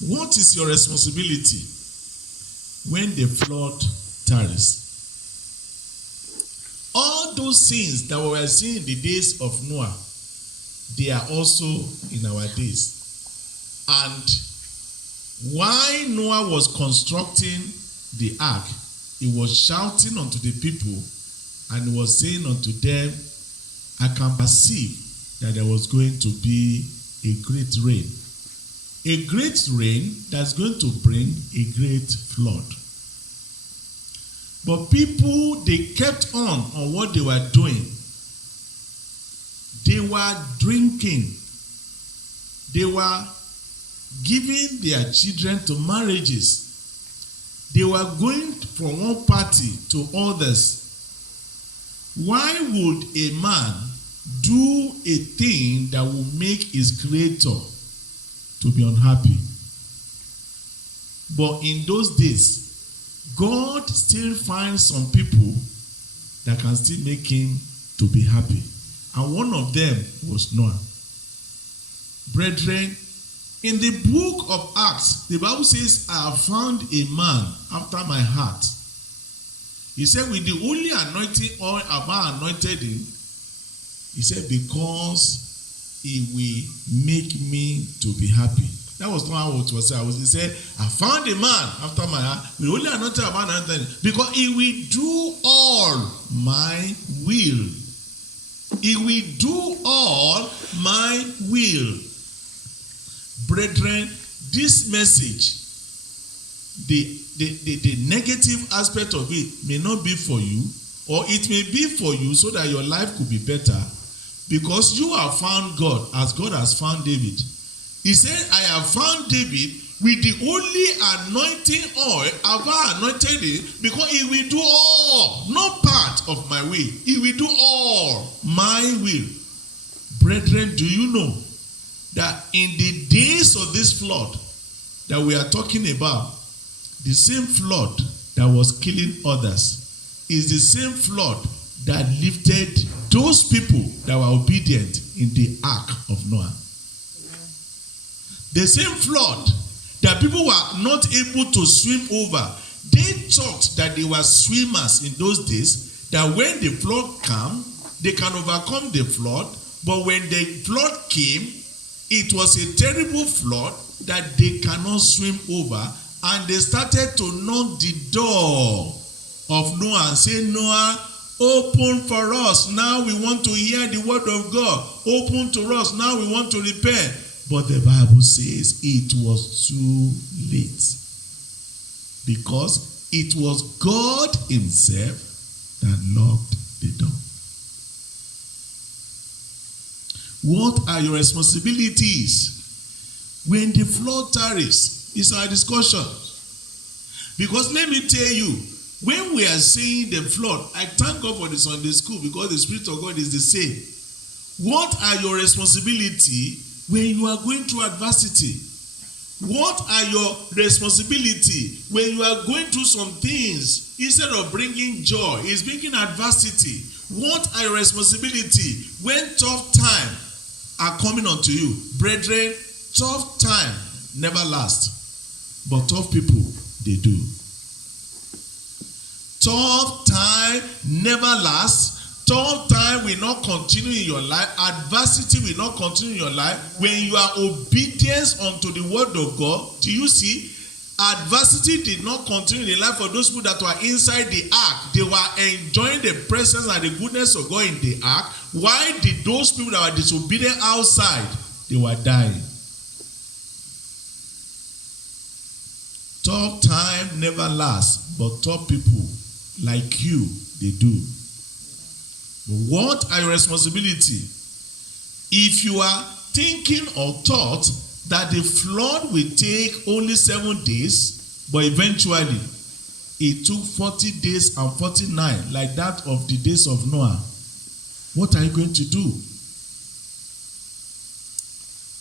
What is your responsibility when the flood tarries? All those things that we were seeing in the days of Noah, they are also in our days. And while Noah was constructing the ark, he was shouting unto the people and he was saying unto them, I can perceive that there was going to be a great rain. A great rain that's going to bring a great flood. But people, they kept on what they were doing. They were drinking. They were giving their children to marriages. They were going from one party to others. Why would a man do a thing that will make his creator to be unhappy? But in those days, God still finds some people that can still make him to be happy. And one of them was Noah. Brethren, in the book of Acts, the Bible says, I have found a man after my heart. He said, with the only anointing oil have I anointed him. He said, because he will make me to be happy. That was not how it was said. He said, I found a man after my heart. We only anointed a man because he will do all my will. He will do all my will. Brethren, this message, the negative aspect of it may not be for you, or it may be for you so that your life could be better, because you have found God as God has found David. He said, I have found David with the only anointing oil have I anointed him, because he will do all, not part of my will. He will do all my will. Brethren, do you know that in the days of this flood that we are talking about, the same flood that was killing others is the same flood that lifted those people that were obedient in the ark of Noah. The same flood that people were not able to swim over. They thought that they were swimmers in those days, that when the flood came, they can overcome the flood. But when the flood came, it was a terrible flood that they cannot swim over. And they started to knock the door of Noah and say, Noah, open for us. Now we want to hear the word of God. Open to us. Now we want to repent. But the Bible says it was too late. Because it was God himself that locked the door. What are your responsibilities when the flood tarries? It's our discussion. Because let me tell you, when we are saying the flood, I thank God for the Sunday school because the Spirit of God is the same. What are your responsibilities when you are going through adversity? What are your responsibility when you are going through some things? Instead of bringing joy, it's bringing adversity. What are your responsibility when tough times are coming unto you? Brethren, tough time never lasts, but tough people, they do. Tough time never lasts. Tough time will not continue in your life. Adversity will not continue in your life. When you are obedient unto the word of God, do you see? Adversity did not continue in the life of those people that were inside the ark. They were enjoying the presence and the goodness of God in the ark. Why did those people that were disobedient outside, they were dying? Tough time never lasts, but tough people like you, they do. But what are your responsibility? If you are thinking or thought that the flood will take only 7 days, but eventually it took 40 days and 49, like that of the days of Noah, what are you going to do?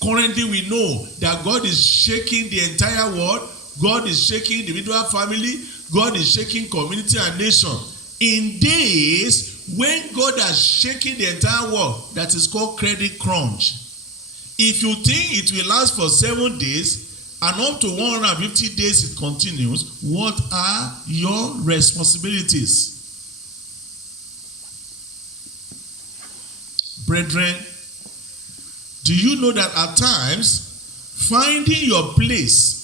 Currently, we know that God is shaking the entire world. God is shaking individual family. God is shaking community and nation. In days when God has shaken the entire world, that is called credit crunch. If you think it will last for 7 days and up to 150 days it continues, what are your responsibilities? Brethren, do you know that at times, finding your place,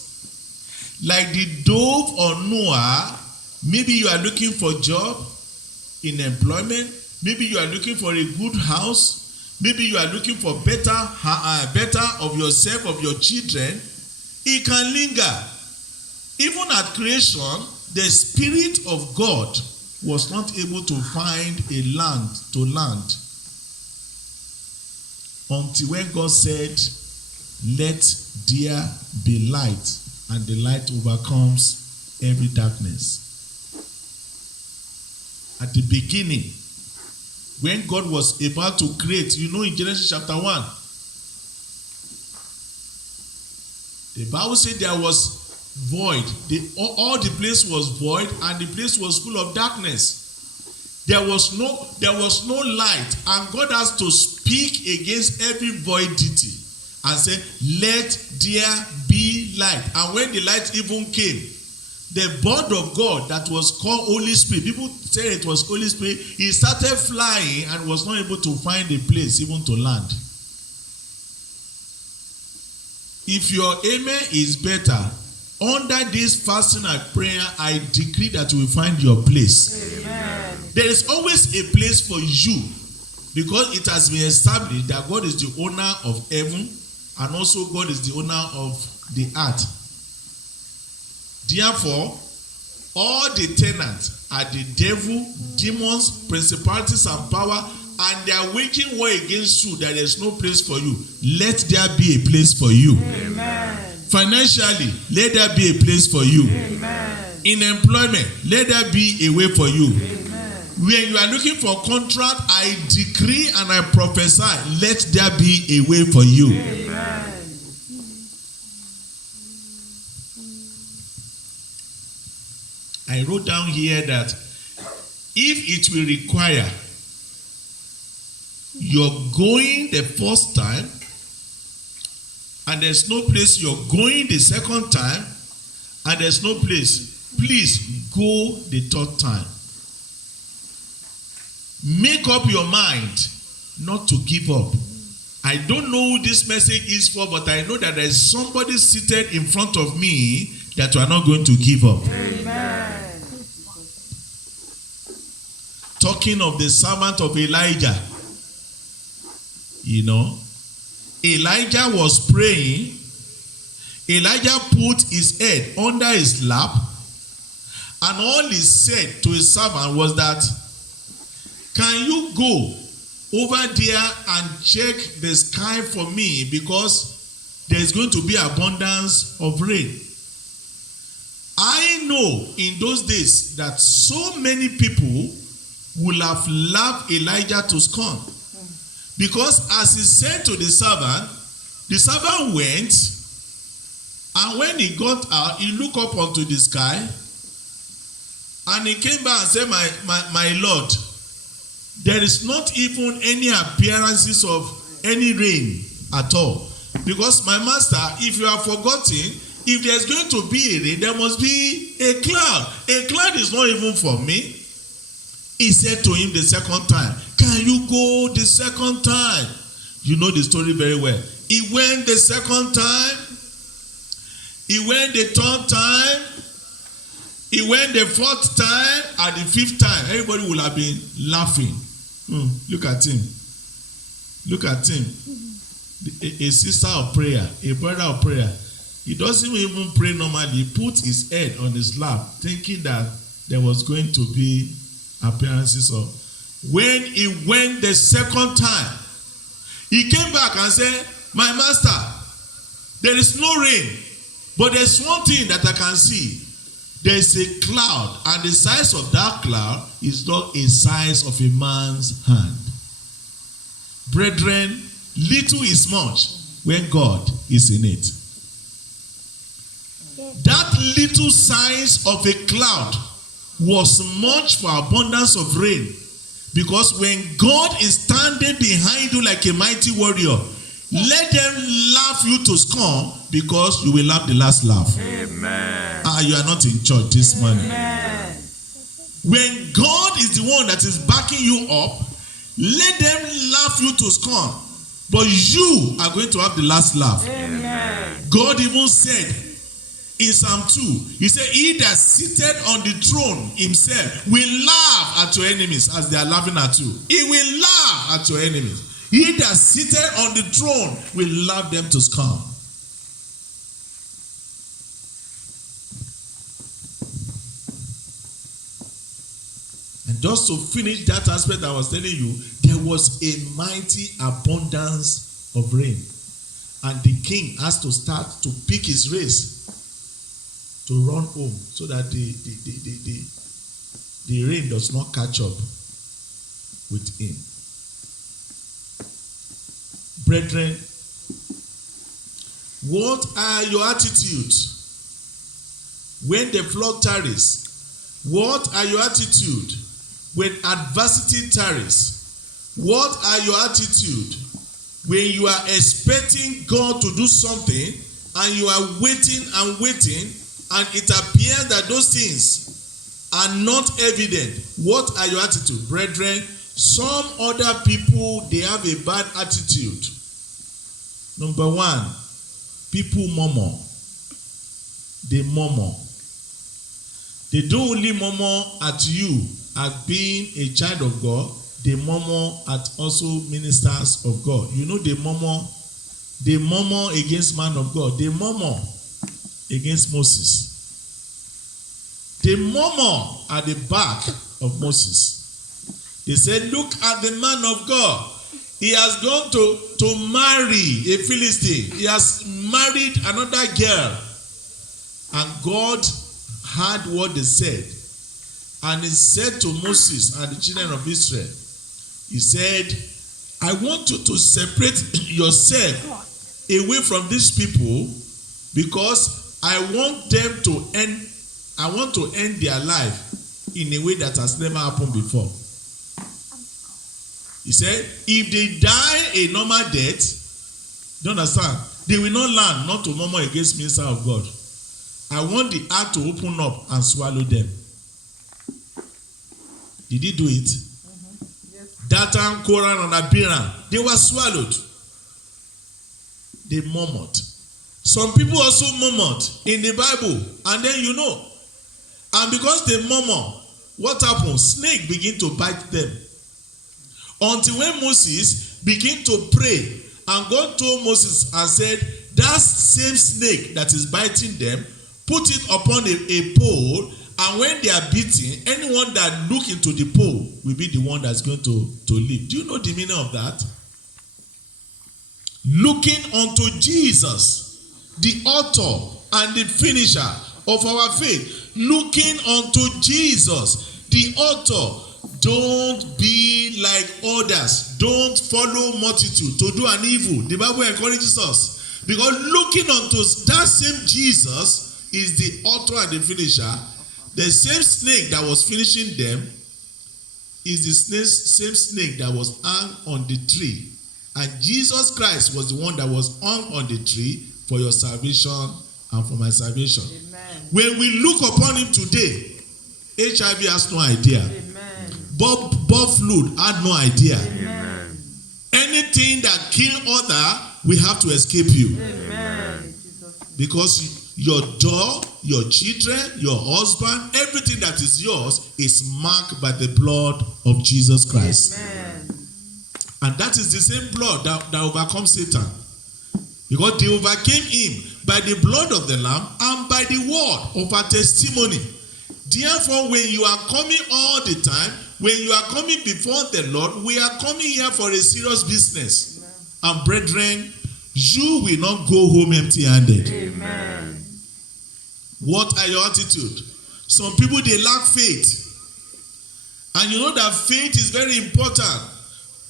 like the dove or Noah, maybe you are looking for a job in employment, maybe you are looking for a good house, maybe you are looking for better of yourself, of your children, it can linger. Even at creation, the Spirit of God was not able to find a land to land until when God said, let there be light, and the light overcomes every darkness. At the beginning, when God was about to create, in Genesis chapter 1, the Bible said there was void. All the place was void, and the place was full of darkness. There was no light, and God has to speak against every voidity and say, let there be light. And when the light even came, the bird of God that was called Holy Spirit, people say it was Holy Spirit, he started flying and was not able to find a place even to land. If your amen is better, under this fasting and prayer, I decree that you will find your place. Amen. There is always a place for you, because it has been established that God is the owner of heaven, and also God is the owner of the earth. Therefore, all the tenants are the devil, demons, principalities, and power, and they are waging war against you. There is no place for you. Let there be a place for you. Amen. Financially, let there be a place for you. Amen. In employment, let there be a way for you. Amen. When you are looking for a contract, I decree and I prophesy, let there be a way for you. Amen. I wrote down here that if it will require you're going the first time and there's no place, you're going the second time and there's no place, please go the third time. Make up your mind not to give up. I don't know who this message is for, but I know that there is somebody seated in front of me that you are not going to give up. Amen. Talking of the servant of Elijah, Elijah was praying. Elijah put his head under his lap, and all he said to his servant was that, can you go over there and check the sky for me, because there's going to be abundance of rain. I know in those days that so many people would have laughed Elijah to scorn, because as he said to the servant went, and when he got out, he looked up onto the sky, and he came back and said, my Lord, there is not even any appearances of any rain at all. Because my master, if you have forgotten, if there's going to be a rain, there must be a cloud. A cloud is not even for me. He said to him the second time, can you go the second time? You know the story very well. He went the second time. He went the third time. He went the fourth time. At the fifth time, everybody will have been laughing. Look at him. Look at him. A sister of prayer, a brother of prayer. He doesn't even pray normally. He put his head on his lap, thinking that there was going to be appearances of. When he went the second time, he came back and said, my master, there is no rain, but there's one thing that I can see. There is a cloud, and the size of that cloud is not a size of a man's hand. Brethren, little is much when God is in it. That little size of a cloud was much for abundance of rain. Because when God is standing behind you like a mighty warrior, Let them laugh you to scorn because you will laugh the last laugh. Amen. You are not in church this morning. Amen. When God is the one that is backing you up, let them laugh you to scorn. But you are going to have the last laugh. Amen. God even said in Psalm 2, he said, he that seated on the throne himself will laugh at your enemies as they are laughing at you. He will laugh at your enemies. He that seated on the throne will laugh them to scorn. And just to finish that aspect I was telling you, there was a mighty abundance of rain. And the king has to start to pick his race to run home so that the rain does not catch up with him. Brethren, what are your attitudes when the flood tarries? What are your attitude when adversity tarries? What are your attitude when you are expecting God to do something and you are waiting and waiting and it appears that those things are not evident? What are your attitude? Brethren, some other people, they have a bad attitude. Number one, people murmur. They murmur. They don't only murmur at you as being a child of God, they murmur at also ministers of God. You know, they murmur against man of God. They murmur against Moses. They murmur at the back of Moses. They said, look at the man of God. He has gone to marry a Philistine. He has married another girl. And God heard what they said. And he said to Moses and the children of Israel, he said, I want you to separate yourself away from these people because I want to end their life in a way that has never happened before. He said, if they die a normal death, do you understand? They will not learn not to murmur against minister of God. I want the earth to open up and swallow them. Did he do it? Yes. Dathan, Korah, and Abiram, they were swallowed. They murmured. Some people also murmured in the Bible, and then you know. And because they murmur, what happens? Snake begin to bite them. Until when Moses began to pray, and God told Moses and said, that same snake that is biting them, put it upon a pole, and when they are beaten, anyone that look into the pole will be the one that's going to live. Do you know the meaning of that? Looking unto Jesus, the author and the finisher of our faith. Looking unto Jesus, the author. Don't be like others. Don't follow multitude to do an evil. The Bible encourages us. Because looking unto that same Jesus is the author and the finisher. The same snake that was finishing them is the same snake that was hung on the tree. And Jesus Christ was the one that was hung on the tree for your salvation and for my salvation. Amen. When we look upon him today, HIV has no idea. Amen. Bird flu had no idea. Amen. Anything that kill other, we have to escape you. Amen. Because your door, your children, your husband, everything that is yours is marked by the blood of Jesus Christ. Amen. And that is the same blood that overcomes Satan. Because they overcame him by the blood of the Lamb and by the word of our testimony. Therefore, when you are coming all the time, when you are coming before the Lord, we are coming here for a serious business. Amen. And brethren, you will not go home empty-handed. Amen. What are your attitude? Some people, they lack faith. And you know that faith is very important.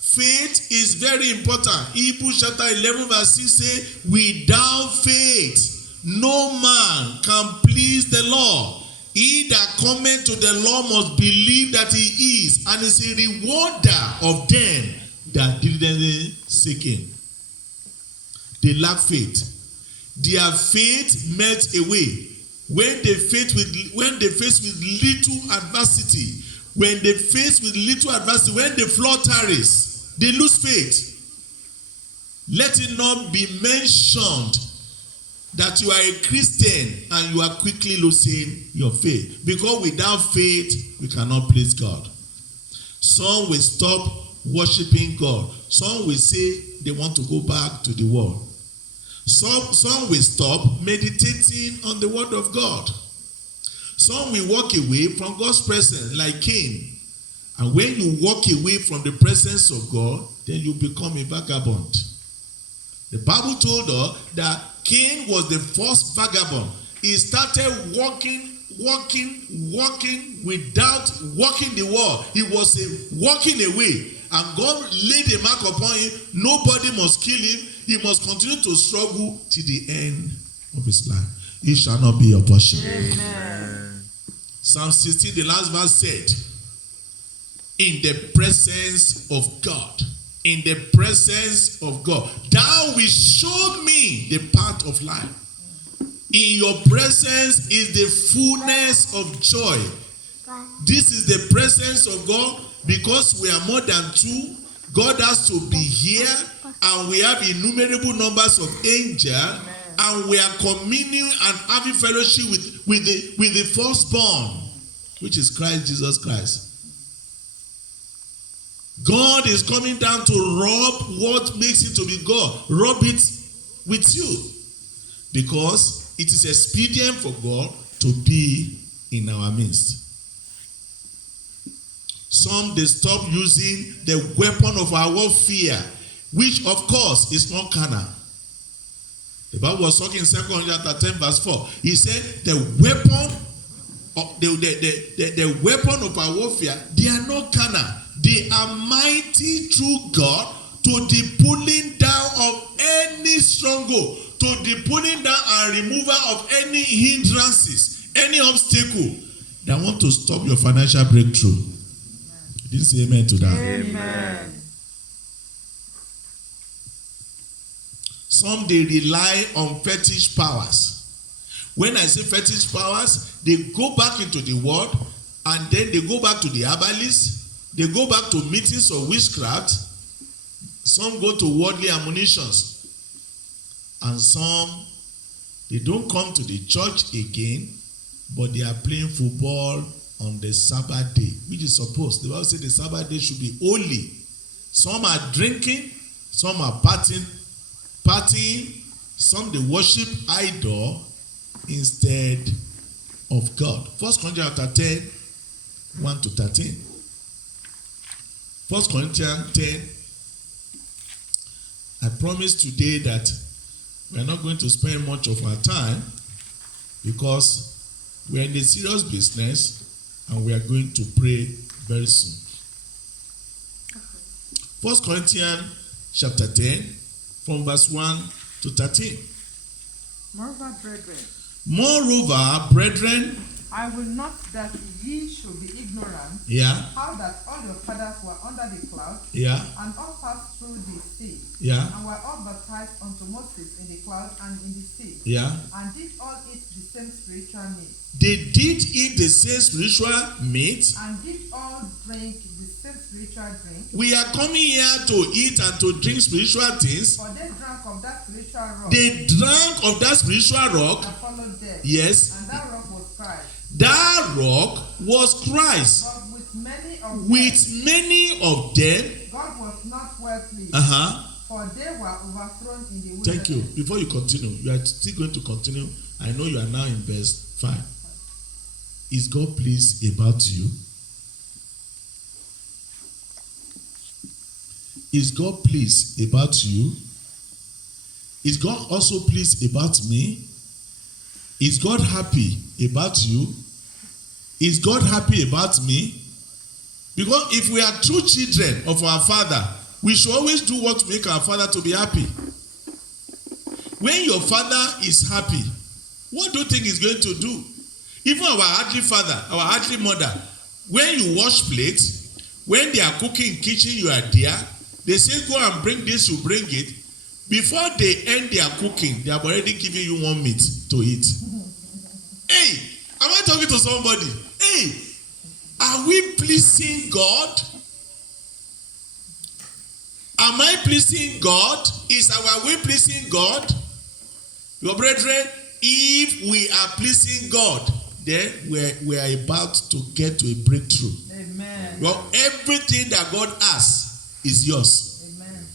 Faith is very important. Hebrews chapter 11 verse 6 says, without faith, no man can please the Lord. He that cometh to the Lord must believe that he is, and is a rewarder of them that diligently seek him. they lack faith. Their faith melts away when they face with little adversity. When they face with little adversity, when the flood tarries, they lose faith. Let it not be mentioned that you are a Christian and you are quickly losing your faith. Because without faith, we cannot please God. Some will stop worshiping God. Some will say they want to go back to the world. Some will stop meditating on the word of God. Some will walk away from God's presence like Cain. And when you walk away from the presence of God, then you become a vagabond. The Bible told us that Cain was the first vagabond. He started walking without walking the world. He was walking away. And God laid a mark upon him. Nobody must kill him. He must continue to struggle till the end of his life. It shall not be your portion. Amen. Psalm 16, the last verse said, in the presence of God, in the presence of God, thou wilt show me the path of life. In your presence is the fullness of joy. This is the presence of God. Because we are more than two, God has to be here, and we have innumerable numbers of angels, and we are communing and having fellowship with the firstborn, which is Christ Jesus Christ. God is coming down to rub what makes it to be God. Rub it with you. Because it is expedient for God to be in our midst. Some, they stop using the weapon of our warfare, which of course is not carnal. The Bible was talking in 2 Corinthians 10 verse 4. He said the weapon of our warfare, they are not carnal. They are mighty through God to the pulling down of any stronghold, to the pulling down and removal of any hindrances, any obstacle that want to stop your financial breakthrough. You didn't say amen to that. Amen. Some, they rely on fetish powers. When I say fetish powers, they go back into the world, and then they go back to the herbalists. They go back to meetings of witchcraft. Some go to worldly admonitions. And some, they don't come to the church again, but they are playing football on the Sabbath day, which is supposed. The Bible says the Sabbath day should be holy. Some are drinking, some are partying, some they worship idol instead of God. 1 Corinthians 10, 1 to 13. 1 Corinthians 10. I promise today that we are not going to spend much of our time because we are in a serious business and we are going to pray very soon. 1 Corinthians chapter 10 from verse 1 to 13. Moreover, brethren, I will not that ye should be ignorant, yeah, how that all your fathers were under the cloud, yeah, and all passed through the sea, yeah, and were all baptized unto Moses in the cloud and in the sea, yeah. and did all eat the same spiritual meat, They did eat the same spiritual meat. and did all drink the same spiritual drink. We are coming here to eat and to drink spiritual things. For they drank of that spiritual rock They drank of that spiritual rock. that followed them, Yes. and that rock was Christ. That rock was Christ. But With many of them, God was not well pleased, for they were overthrown in the wilderness. Thank you. Before you continue, you are still going to continue. I know you are now in verse 5. Is God pleased about you? Is God pleased about you? Is God also pleased about me? Is God happy about you? Is God happy about me? Because if we are true children of our Father, we should always do what makes our Father to be happy. When your Father is happy, what do you think He's going to do? Even our earthly father, our earthly mother, when you wash plates, when they are cooking in kitchen, you are there. They say, go and bring this, you bring it. Before they end their cooking, they have already given you one meat to eat. Hey, am I talking to somebody? Hey, are we pleasing God? Am I pleasing God? Is our way pleasing God? Your brethren, if we are pleasing God, then we are about to get to a breakthrough. Amen. Well, everything that God has is yours. Amen.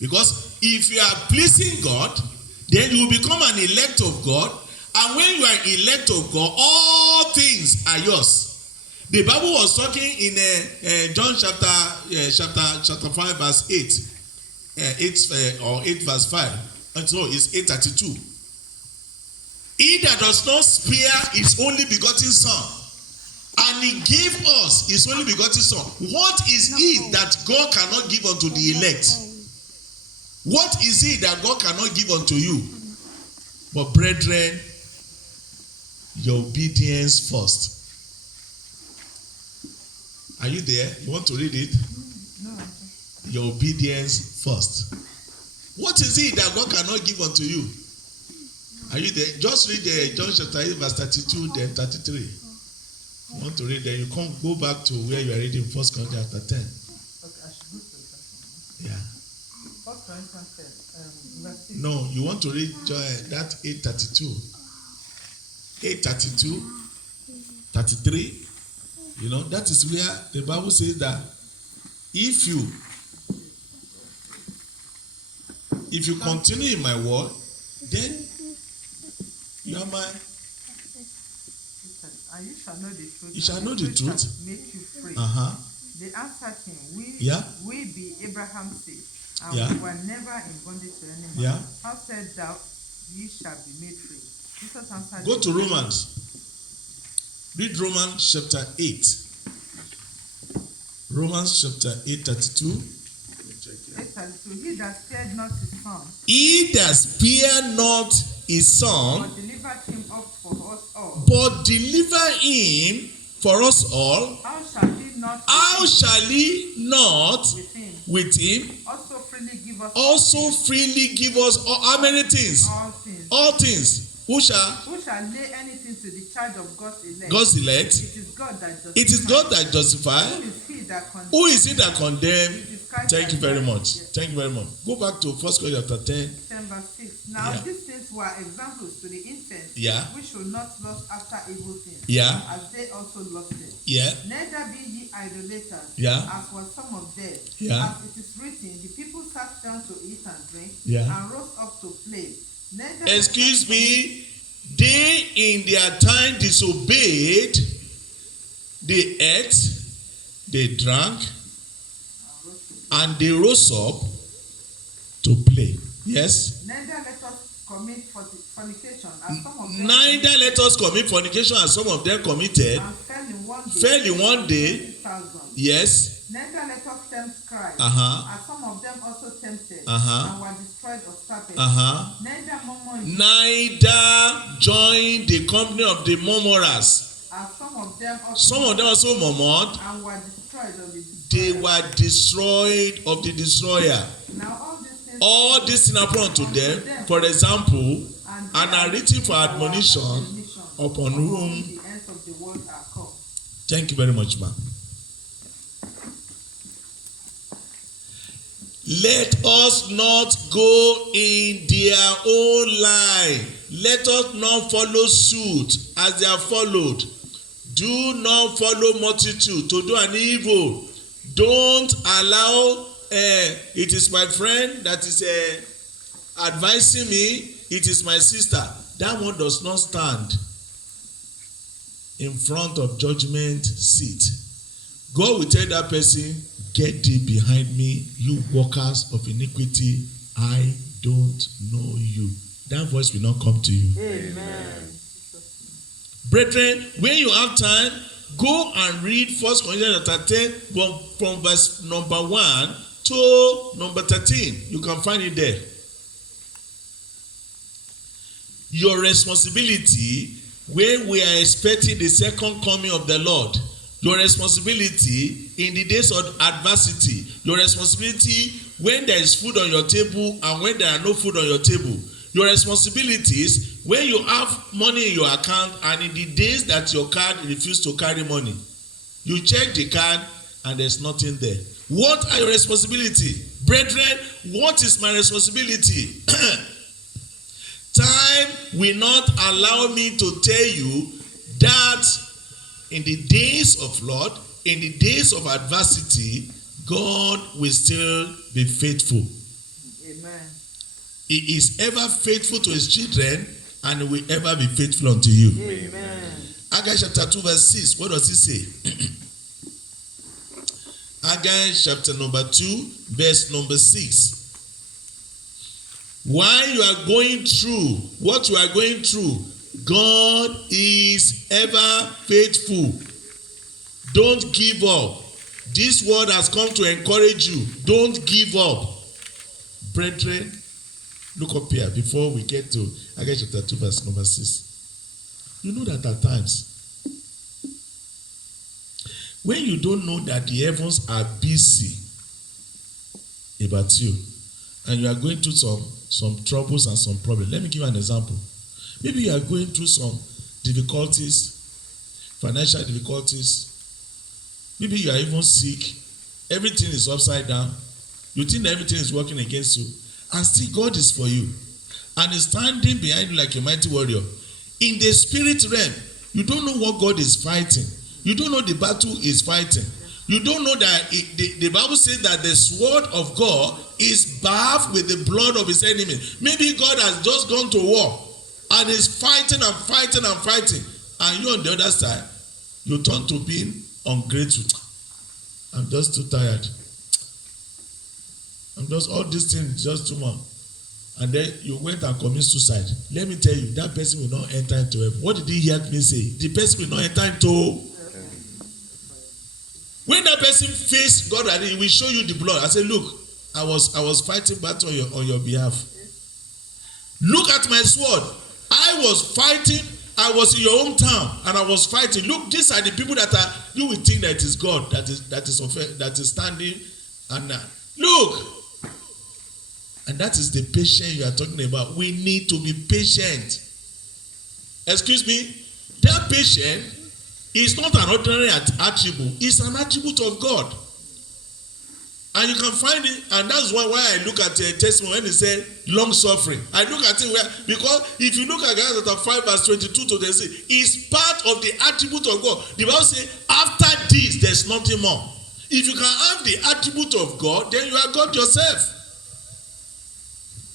Because if you are pleasing God, then you will become an elect of God. And when you are elect of God, all things are yours. The Bible was talking in John chapter 5 verse 8. 8 verse 5. And so it's 8:32. He that does not spare his only begotten son, and he gave us his only begotten son. What is it that God cannot give unto the elect? What is it that God cannot give unto you? But brethren, your obedience first. Are you there? You want to read it? No. Your obedience first. What is it that God cannot give unto you? Are you there? Just read John chapter 8 verse 32 then 33. You want to read there? You can't go back to where you are reading 1 Corinthians chapter 10. Okay, I should go to the first one. Yeah. 1 Corinthians 10, verse 6. No, you want to read that 8:32. 8:32, 33. You know, that is where the Bible says that if you continue in my word, then you are my. And you shall know the truth. You shall know the truth. Shall make you free. They answered him, we be Abraham's seed, and we were never in bondage to any man. Yeah. How said thou, ye shall be made free? Jesus answered. Go to Romans. Read Romans chapter 8. Romans chapter 8:32. 8:32. He that spared not his son. He that spared not his son, But delivered him up for us all. but deliver him for us all. How shall he not? How shall he not with him also freely give us? also freely give us all, how many things? All things. All things. Who shall lay anything to the charge of God's elect? God's elect? It is God that justifies. It is God that justifies. Who is he Who is it that that condemns? condemns? Thank you very much. Yes. Thank you very much. Go back to 1 Corinthians chapter 10. 10 verse 6. Now these things were examples to the intent. Yeah. We should not lust after evil things. Yeah. As they also lusted. Yeah. Neither be ye idolaters. Yeah. As were some of them. Yeah. As it is written, the people sat down to eat and drink. Yeah. And rose up to play. Neither Excuse me. They in their time disobeyed. They ate, they drank, and they rose up to play. Yes? Neither let us commit fornication as some of them. Neither let us commit fornication as some of them committed. And Fell in one day. Yes. Neither let us tempt Christ. As some of them also tempted. And were destroyed of serpents. Neither murmur. Neither join the company of the murmurers. As some of them also murmured. And were destroyed of the destroyer. They were destroyed of the destroyer. Now all these things happen unto them, for example, and are written for admonition, upon whom the ends of the world are come. Thank you very much, ma'am. Let us not go in their own line. Let us not follow suit as they have followed. Do not follow multitude to do an evil. Don't allow, it is my friend that is advising me, it is my sister. That one does not stand in front of judgment seat. God will tell that person, get thee behind me, you workers of iniquity. I don't know you. That voice will not come to you. Amen. Brethren, when you have time, go and read 1 Corinthians chapter 10 from verse number 1 to number 13. You can find it there. Your responsibility when we are expecting the second coming of the Lord, your responsibility in the days of adversity, your responsibility when there is food on your table and when there are no food on your table. Your responsibilities when you have money in your account and in the days that your card refuse to carry money, you check the card and there's nothing there. What are your responsibility? Brethren, what is my responsibility? Time will not allow me to tell you that in the days of Lord, in the days of adversity, God will still be faithful. Amen. He is ever faithful to his children and will ever be faithful unto you. Amen. Haggai chapter 2 verse 6. What does he say? Haggai chapter number 2 verse number 6. While you are going through what you are going through, God is ever faithful. Don't give up. This word has come to encourage you. Don't give up. Brethren, look up here before we get to Haggai chapter 2 verse number 6. You know that at times, when you don't know that the heavens are busy about you, and you are going through some troubles and some problems. Let me give you an example. Maybe you are going through some difficulties, financial difficulties. Maybe you are even sick. Everything is upside down. You think that everything is working against you. And still God is for you. And is standing behind you like a mighty warrior. In the spirit realm, you don't know what God is fighting. You don't know the battle is fighting. You don't know that the Bible says that the sword of God is bathed with the blood of his enemies. Maybe God has just gone to war and is fighting and fighting and fighting. And you on the other side, you turn to being ungrateful. I'm just too tired. All these things just too much. And then you went and commit suicide. Let me tell you, that person will not enter into heaven. What did he hear me say? The person will not enter into. When that person faced God, he will show you the blood. I said, look, I was fighting battle on your behalf. Look at my sword. I was fighting. I was in your hometown and I was fighting. Look, these are the people that are. You will think that it is God that is standing. And look, and that is the patience you are talking about. We need to be patient. Excuse me. That patience is not an ordinary attribute. It's an attribute of God. And you can find it, and that's why I look at the testimony when it said long suffering. I look at it because if you look at Galatians chapter 5 verse 22 to 26, it's part of the attribute of God. The Bible says, after this, there's nothing more. If you can have the attribute of God, then you are God yourself.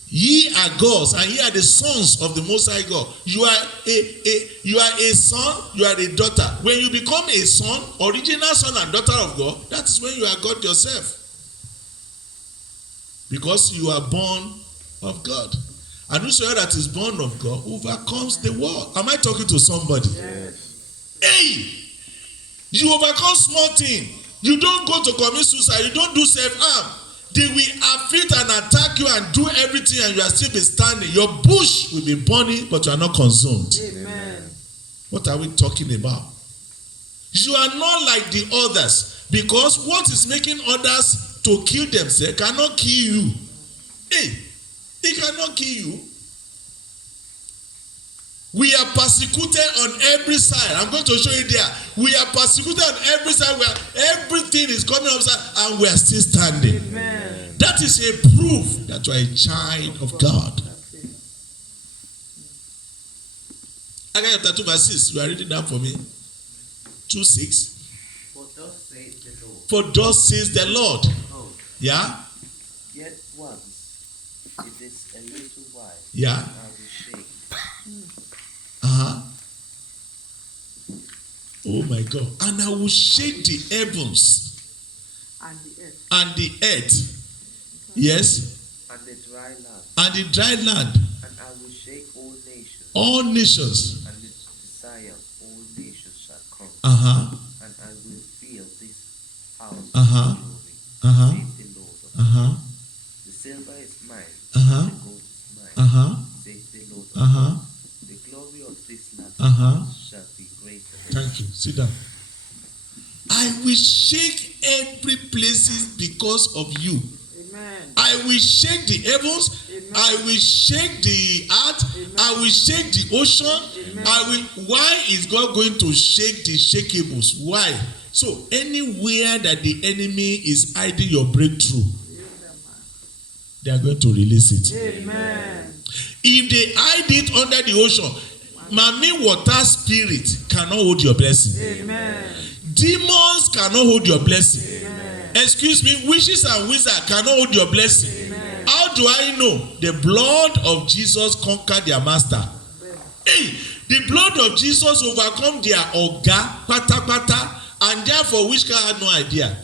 Ye are gods, and ye are the sons of the Most High God. You are a son, you are a daughter. When you become a son, original son and daughter of God, that is when you are God yourself. Because you are born of God. And whosoever that is born of God overcomes the world. Am I talking to somebody? Yes. Hey! You overcome small things. You don't go to commit suicide. You don't do self-harm. They will afflict and attack you and do everything, and you are still be standing. Your bush will be burning, but you are not consumed. Amen. What are we talking about? You are not like the others, because what is making others to kill themselves cannot kill you. Hey, it cannot kill you. We are persecuted on every side. I'm going to show you there. We are persecuted on every side. Everything is coming upside, and we are still standing. Amen. That is a proof that you are a child of God. Haggai chapter 2 verse 6. You are reading that for me. 2:6. For thus says the Lord. For thus says the Lord. Oh, Yeah. yet once, it is a little while. Yeah. I will shake. Oh my God. And I will shake the heavens And the earth. and the earth. Yes. And the dry land. And the dry land. And I will shake all nations. All nations. And the desire of all nations shall come. And I will fill this house with glory. Saith the Lord. The silver is mine. The gold is mine. Saith the Lord. The glory of this land shall be greater. Thank you. Sit down. I will shake every places because of you. Amen. I will shake the heavens. Amen. I will shake the earth. Amen. I will shake the ocean. Amen. Why is God going to shake the shakables? Why? So anywhere that the enemy is hiding your breakthrough, they are going to release it. Amen. If they hide it under the ocean, Mami water spirit cannot hold your blessing. Amen. Demons cannot hold your blessing. Amen. Excuse me, witches and wizards cannot hold your blessing. Amen. How do I know? The blood of Jesus conquered their master. Amen. Hey, the blood of Jesus overcome their oga, pata, and therefore witchcraft had no idea.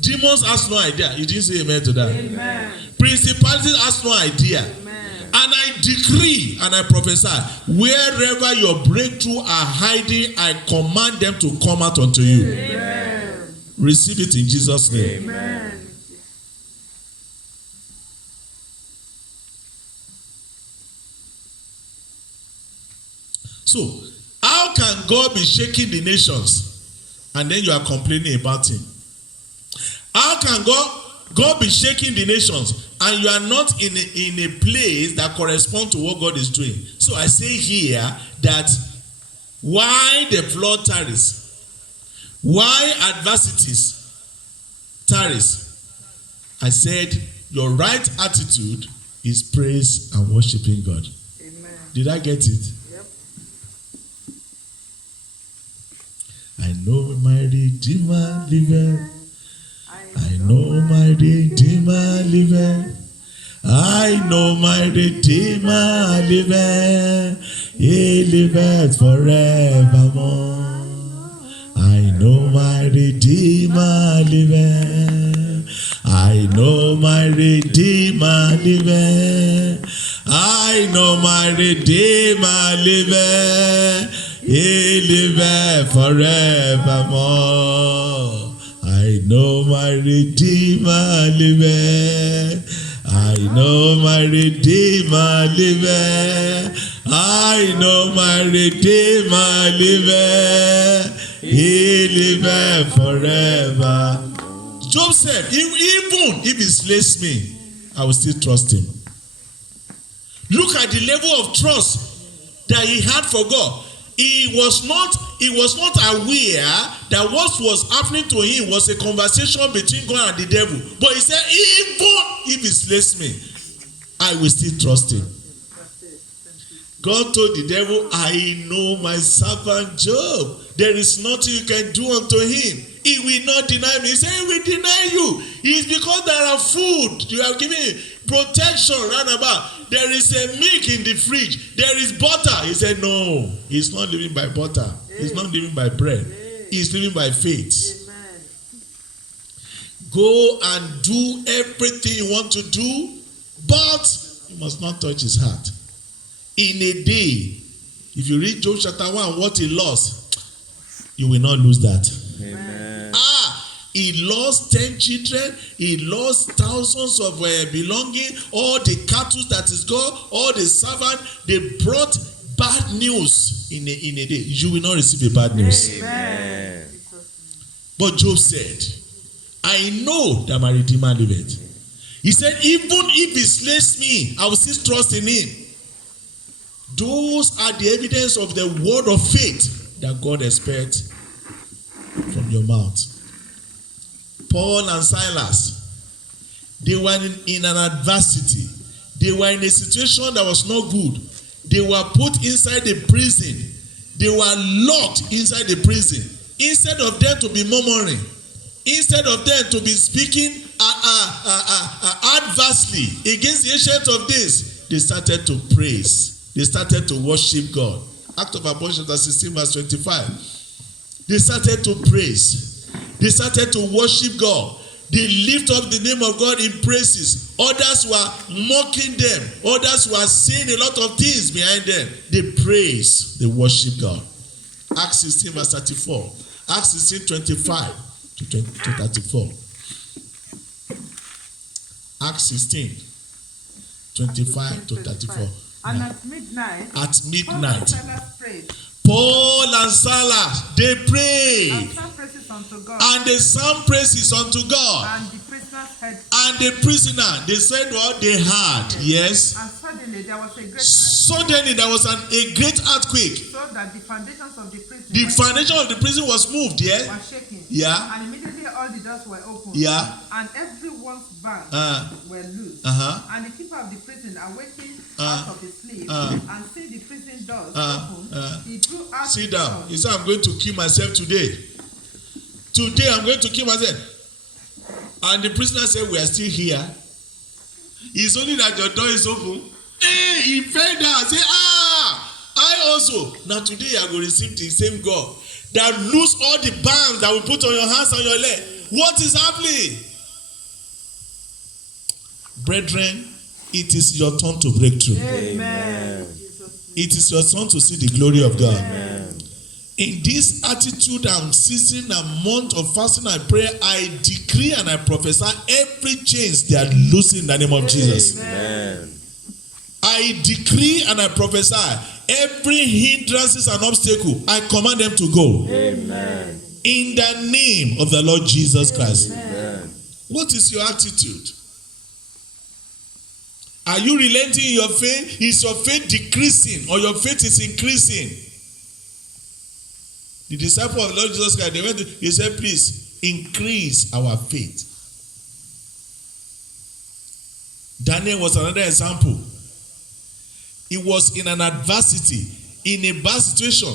Demons has no idea. You didn't say amen to that. Amen. Principalities has no idea. Amen. And I decree and I prophesy, wherever your breakthrough are hiding, I command them to come out unto you. Amen. Receive it in Jesus' name. Amen. So, how can God be shaking the nations and then you are complaining about him? How can God be shaking the nations and you are not in a place that corresponds to what God is doing? So I say here that why the flood tarries? Why adversities tarries? I said your right attitude is praise and worshiping God. Amen. Did I get it? Yep. I know my Redeemer liveth. I know my Redeemer liveth. I know my Redeemer liveth. He liveth forevermore. I know my Redeemer liveth. I know my Redeemer liveth. I know my Redeemer liveth. He liveth forevermore. I know my Redeemer liveth. I know my Redeemer liveth. I know my Redeemer liveth. He liveth forever. Job said, even if he slays me, I will still trust him. Look at the level of trust that he had for God. He was not aware that what was happening to him was a conversation between God and the devil. But he said, even if he slays me, I will still trust him. God told the devil, I know my servant Job. There is nothing you can do unto him. He will not deny me. He said, he will deny you. It's because there are food. You are giving protection round about. There is a milk in the fridge. There is butter. He said, no. He's not living by butter. He's not living by bread. He's living by faith. Amen. Go and do everything you want to do, but you must not touch his heart. In a day, if you read Job chapter 1, what he lost, you will not lose that. Amen. He lost 10 children. He lost thousands of belonging. All the cattle that is gone, all the servants, they brought bad news in a day. You will not receive a bad news. Amen. But Job said, I know that my Redeemer liveth. He said, even if he slays me, I will still trust in him. Those are the evidence of the word of faith that God expects from your mouth. Paul and Silas, they were in an adversity. They were in a situation that was not good. They were put inside the prison. They were locked inside the prison. Instead of them to be murmuring, instead of them to be speaking adversely against the ancient of days, they started to praise. They started to worship God. Act of Apostles chapter 16 verse 25. They started to praise. They started to worship God. They lift up the name of God in praises. Others were mocking them. Others were saying a lot of things behind them. They praise. They worship God. Acts 16 verse 34. Acts 16 25 to 34. Acts 16 25 to 34. And at midnight, Paul and Silas, they prayed. And sang praises unto God. And they sang praises unto God. And the prisoners And the prisoner, they said what they heard. Yes. And suddenly there was a great Suddenly there was a great earthquake. So that the foundations of the prison. The foundation of the prison was moved. Yeah. Was shaking. Yeah. And immediately all the doors were opened. Yeah. And everyone's bands were loose. And the keeper of the prison, awaking out of his sleep and seeing the prison doors open, he drew out. Sit down. He said, I'm going to kill myself today. Today I'm going to kill myself. And the prisoner said, we are still here. It's only that your door is open. Hey, he fell down. Say, I also. Now today I will receive the same God that loose all the bands that we put on your hands and your leg. What is happening? Brethren, it is your turn to break through. Amen. It is your turn to see the glory of God. Amen. In this attitude and season and month of fasting and prayer, I decree and I prophesy every chains they are loosing in the name of Jesus. Amen. I decree and I prophesy every hindrances and obstacle, I command them to go. Amen. In the name of the Lord Jesus Christ. Amen. What is your attitude? Are you relenting in your faith? Is your faith decreasing or your faith is increasing? The disciple of the Lord Jesus Christ, he said, please increase our faith. Daniel was another example. He was in an adversity, in a bad situation.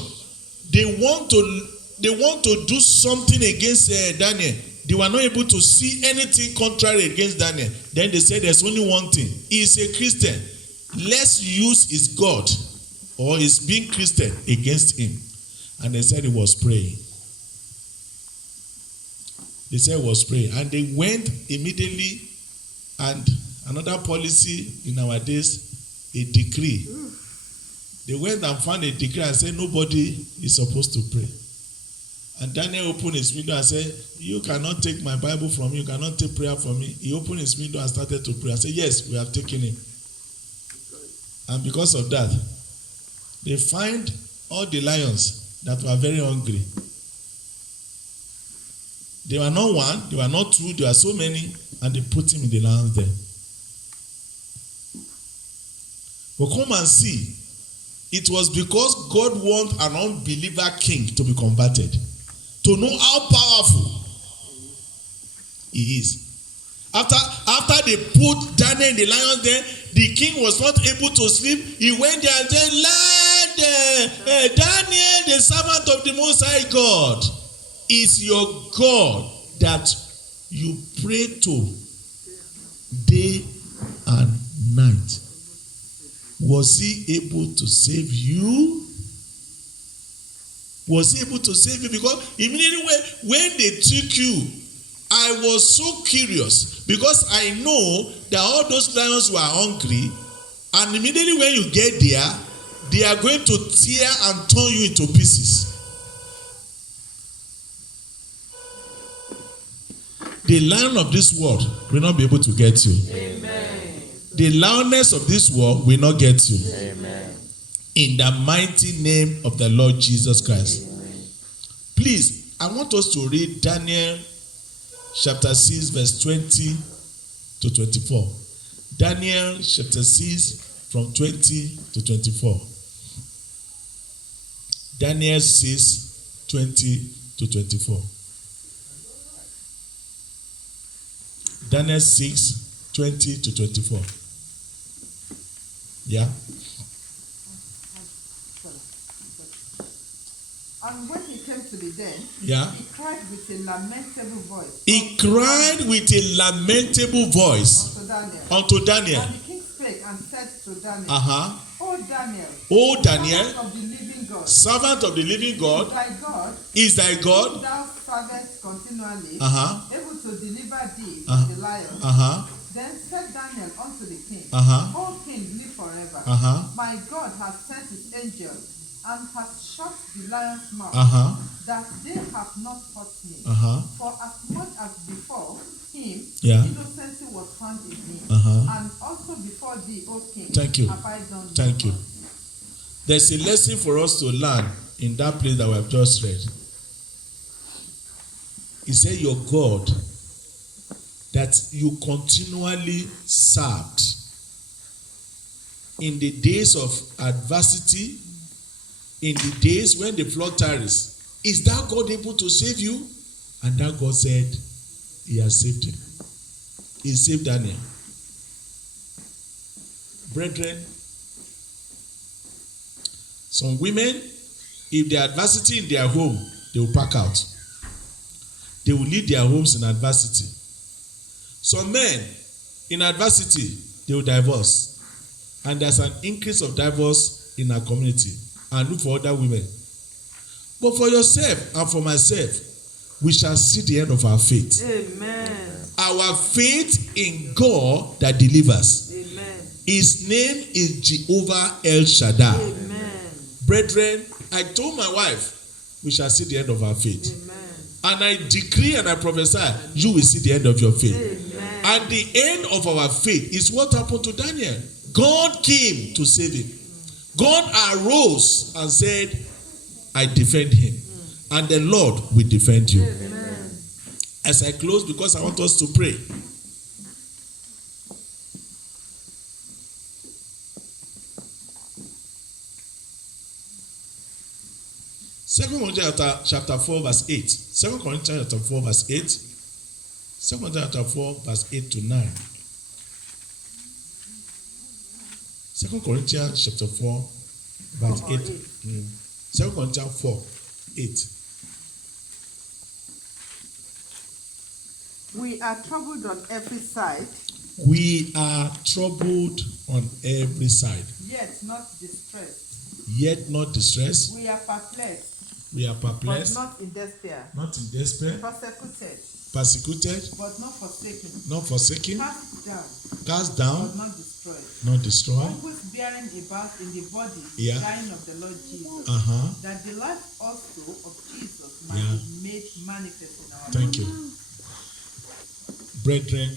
They want to do something against Daniel. They were not able to see anything contrary against Daniel. Then they said there's only one thing. He is a Christian. Let's use his God or his being Christian against him. And they said he was praying. They said he was praying. And they went immediately, and another policy in our days, a decree. They went and found a decree and said nobody is supposed to pray. And Daniel opened his window and said, you cannot take my Bible from me. You cannot take prayer from me. He opened his window and started to pray. I said, yes, we have taken it. And because of that, they find all the lions that were very hungry. They were not one, they were not two, there were so many, and they put him in the lions there. But come and see, it was because God wants an unbeliever king to be converted, to know how powerful he is. After they put Daniel in the lions there, the king was not able to sleep. He went there and said, Daniel, the servant of the Most High God, is your God that you pray to day and night. Was he able to save you? Was he able to save you? Because immediately when they took you, I was so curious because I know that all those lions were hungry, and immediately when you get there, they are going to tear and turn you into pieces. The lion of this world will not be able to get you. Amen. The lioness of this world will not get you. Amen. In the mighty name of the Lord Jesus Christ. Amen. Please, I want us to read Daniel chapter 6 verse 20 to 24. Daniel chapter 6 from 20 to 24. Daniel 6, 20 to 24. Daniel 6, 20 to 24. Yeah. And when he came to the den, Yeah. he cried with a lamentable voice. He cried with a lamentable voice unto Daniel. And the king spake and said to Daniel, O Daniel, O Daniel, servant of the living God, servant of the living God, is thy God, is thy God, thou servest continually, able to deliver thee from the lion. Then said Daniel unto the king, O king, live forever. My God has sent his angel and has shut the lion's mouth, that they have not hurt me. For as much as before him, innocency was found in me, and also before thee, O king, Thank you. have I done Thank you. There's a lesson for us to learn in that place that we have just read. He said, your God that you continually served in the days of adversity, in the days when the flood tarries? Is that God able to save you? And that God said, He has saved him. He saved Daniel. Brethren, some women, if there are adversity in their home, they will pack out. They will leave their homes in adversity. Some men, in adversity, they will divorce. And there's an increase of divorce in our community. And look for other women. But for yourself and for myself, we shall see the end of our faith. Amen. Our faith in God that delivers. Amen. His name is Jehovah El Shaddai. Amen. Brethren, I told my wife, we shall see the end of our faith. Amen. And I decree and I prophesy, you will see the end of your faith. Amen. And the end of our faith is what happened to Daniel. God came to save him. God arose and said, I defend him. And the Lord will defend you. Amen. As I close, because I want us to pray. Second Corinthians chapter 4 verse 8. 2 Corinthians chapter 4 verse 8. 2 Corinthians chapter 4 verse 8 to 9. 2 Corinthians chapter 4 verse 8. 2 Corinthians 4 8. We are troubled on every side. We are troubled on every side. Yet not distressed. Yet not distressed. We are perplexed. We are perplexed. But not in despair. Not in despair. Persecuted. Persecuted. But not forsaken. Not forsaken. Cast down. Cast down. But not destroyed. Not destroyed. Always bearing about in the body Yeah. the dying of the Lord Jesus. That the life also of Jesus might be made manifest in our Thank lives. you. Brethren,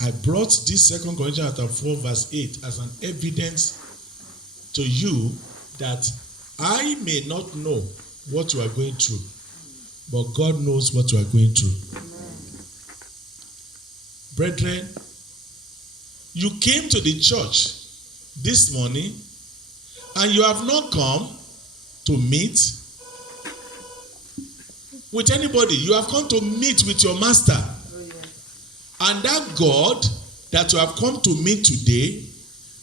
I brought this 2 Corinthians chapter 4 verse 8 as an evidence to you that I may not know what you are going through, but God knows what you are going through. Amen. Brethren, you came to the church this morning and you have not come to meet with anybody. You have come to meet with your master. Oh, yes. And that God that you have come to meet today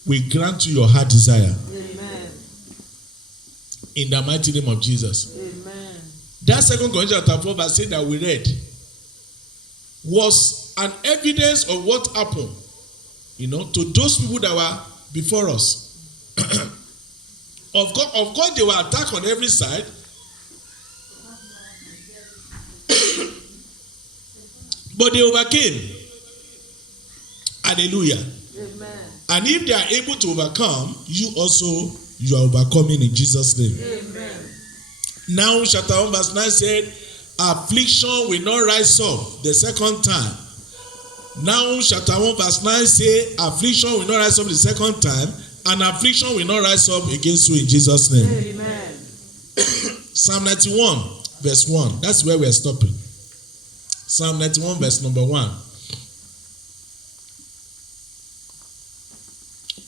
will grant you your heart desire. Amen. In the mighty name of Jesus. Amen. That 2 Corinthians chapter 4 verse 8 that we read was an evidence of what happened, to those people that were before us. Of course, they were attacked on every side. But they overcame. Hallelujah. Amen. And if they are able to overcome, you are overcoming in Jesus' name. Amen. Now, chapter 1 verse 9 said, affliction will not rise up the second time. Now, chapter 1 verse 9 say, affliction will not rise up the second time, and affliction will not rise up against you in Jesus' name. Amen. Psalm 91 verse 1. That's where we are stopping. Psalm 91 verse number 1.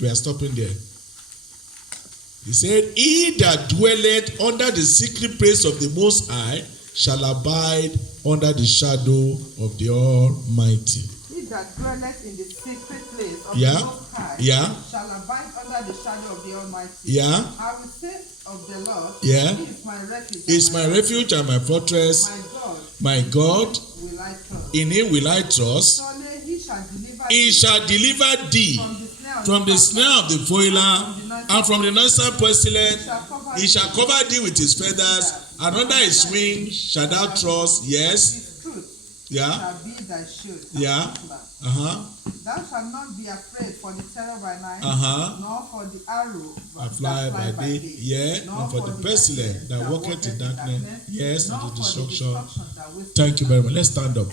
We are stopping there. He said, he that dwelleth under the secret place of the Most High shall abide under the shadow of the Almighty. He that dwelleth in the secret place of Yeah. the Most High shall abide under the shadow of the Almighty. Yeah. I will say of the Lord, Yeah. He is my refuge. He is my refuge and my fortress. My God My God, will I trust. in him will I trust. Surely He shall deliver He thee shall deliver thee from the snare of the fowler and from the noisome pestilence. He shall cover thee with his feathers, and under his wings shall thou trust. Yes. His truth Yeah. shall be thy shield. Yeah. Thou shalt not be afraid for the terror by night, Uh-huh. nor for the arrow I that fly by day. Yeah. nor And for the pestilence that walketh in darkness. Yes. nor And the for destruction. that wasteth Thank you very much. Let's stand up.